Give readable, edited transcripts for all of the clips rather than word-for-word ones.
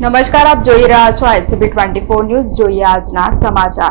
નમસ્કાર, આપ જોઈ રહ્યા છો ICB 24 ન્યૂઝ. જોઈએ આજના સમાચાર.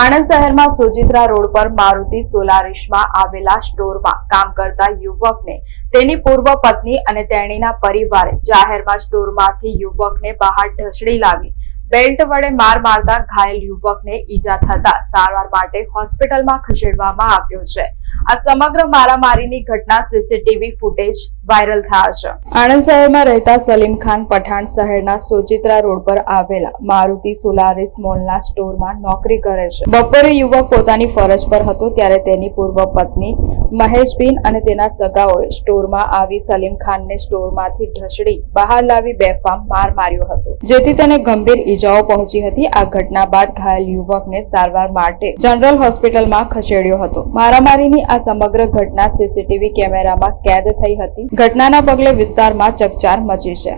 આણંદ શહેરમાં સોજિત્રા રોડ પર મારુતિ સોલારિસમાં આવેલા સ્ટોરમાં કામ કરતા યુવકને તેની પૂર્વ પત્ની અને તેણીના પરિવારે જાહેરમાં સ્ટોરમાંથી યુવકને બહાર ઢસડી લાવી બેલ્ટ વડે માર મારતા ઘાયલ યુવકને ઈજા થતા સારવાર માટે હોસ્પિટલમાં ખસેડવામાં આવ્યો છે. આ સમગ્ર મારામારીની ઘટના સીસીટીવી ફૂટેજ વાયરલ થયા છે. આણંદ શહેરમાં રહેતા સલીમ ખાન પઠાણ શહેરના સોજિત્રા રોડ પર આવેલા મારુતિ સોલારિસ મોલના સ્ટોરમાં નોકરી કરે છે. બપોરે યુવક પોતાની ફરજ પર હતો ત્યારે તેની પૂર્વ પત્ની મહેશબેન અને તેના સગાઓએ સ્ટોરમાં આવી સલીમ ખાનને સ્ટોરમાંથી ઢસડી બહાર લાવી બેફામ માર માર્યો હતો, જેથી તેને ગંભીર ઈજાઓ પહોંચી હતી. આ ઘટના બાદ ઘાયલ યુવકને સારવાર માટે જનરલ હોસ્પિટલમાં ખસેડ્યો હતો. મારામારીની આ સમગ્ર ઘટના સીસીટીવી કેમેરામાં કેદ થઈ હતી. ઘટનાના પગલે વિસ્તારમાં ચકચાર મચી છે.